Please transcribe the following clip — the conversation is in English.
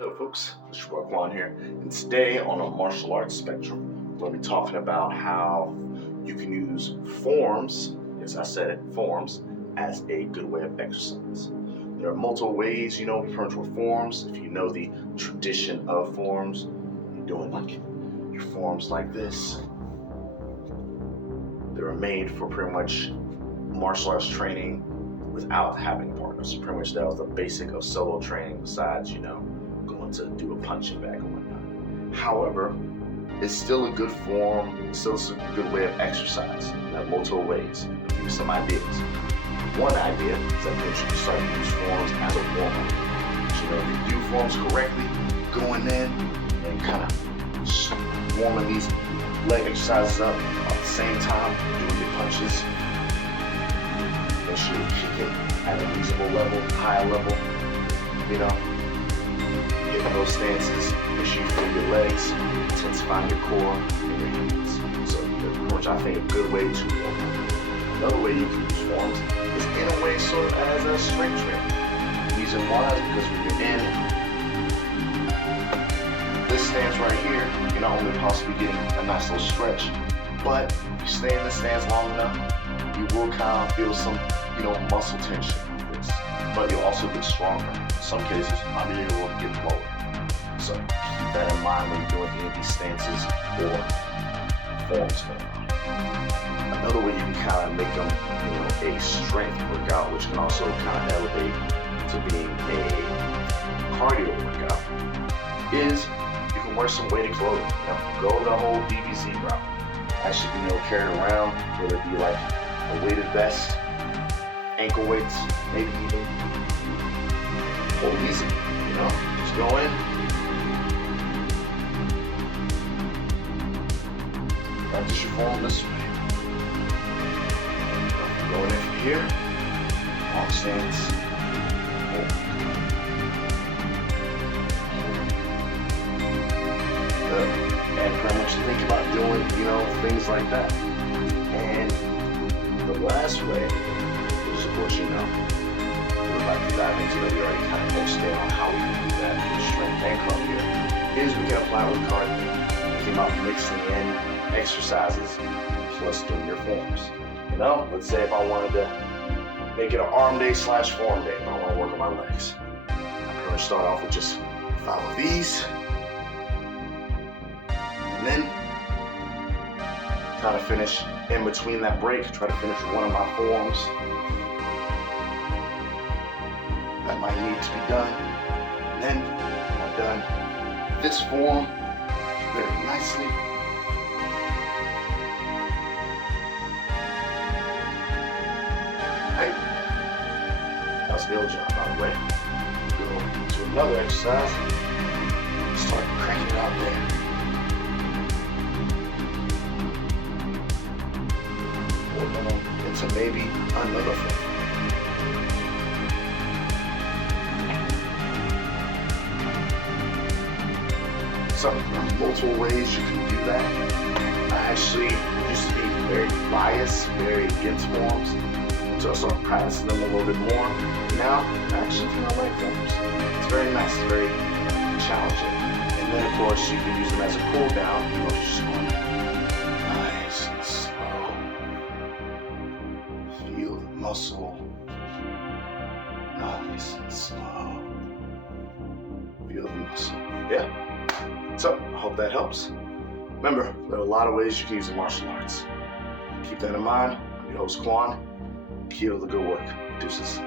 Hello folks, it's your boy Quan here, and today on a martial arts spectrum, we're going to be talking about how you can use forms, as I said it, forms, as a good way of exercise. There are multiple ways, pretty much with forms. If you know the tradition of forms, you're doing like your forms like this. They were made for pretty much martial arts training without having partners. Pretty much that was the basic of solo training besides, going to do a punching bag or whatnot. However, it's still a good form, it's still a good way of exercise. There are multiple ways. I'll give you some ideas. One idea is that you should start to use forms as a warm-up. If you do forms correctly, going in and kind of warming these leg exercises up at the same time, doing your punches. Make sure you're kicking at a reasonable level, high level, Getting those stances, make sure you feel your legs, intensifying your core and your hands. So pretty much I think a good way to warm up. Another way you can use forms is in a way sort of as a strength training. Reason why is because when you're in this stance right here, you're not only possibly getting a nice little stretch, but if you stay in this stance long enough, you will kind of feel some, muscle tension. But you'll also get stronger. In some cases, maybe you will get lower. So keep that in mind when you're doing any of these stances or forms going on. Another way you can kind of make them, a strength workout, which can also kind of elevate to being a cardio workout, is you can wear some weighted clothing. Go the whole DBZ route. Actually, carry it around, whether it be like a weighted vest, ankle weights, maybe even hold easy, just go in, practice your form this way. Going in from here, long stance, and pretty much think about doing, things like that. And the last way, of course, we'd like to dive into that. We already kind of touched in on how we can do that with strength and cardio, is we can apply with cardio. Thinking about mixing in exercises plus doing your forms. Let's say if I wanted to make it an arm day / form day, if I want to work on my legs. I'm going to start off with just 5 of these, and then try to finish in between that break, try to finish one of my forms that might need to be done. And then when I've done this form very nicely, hey, that's the old job, by the way. Go to another exercise, start cranking it out there. Into maybe another form. So, multiple ways you can do that. I actually used to be very biased, very against forms, until I started practicing them a little bit more. Now, I actually kind of like forms. It's very nice, it's very challenging. And then, of course, you can use them as a cool down. Just going nice and slow. Feel the muscle. Nice and slow. Feel the muscle. Yeah. So, I hope that helps. Remember, there are a lot of ways you can use the martial arts. Keep that in mind. I'm your host, Quan. Keep up the good work. Deuces.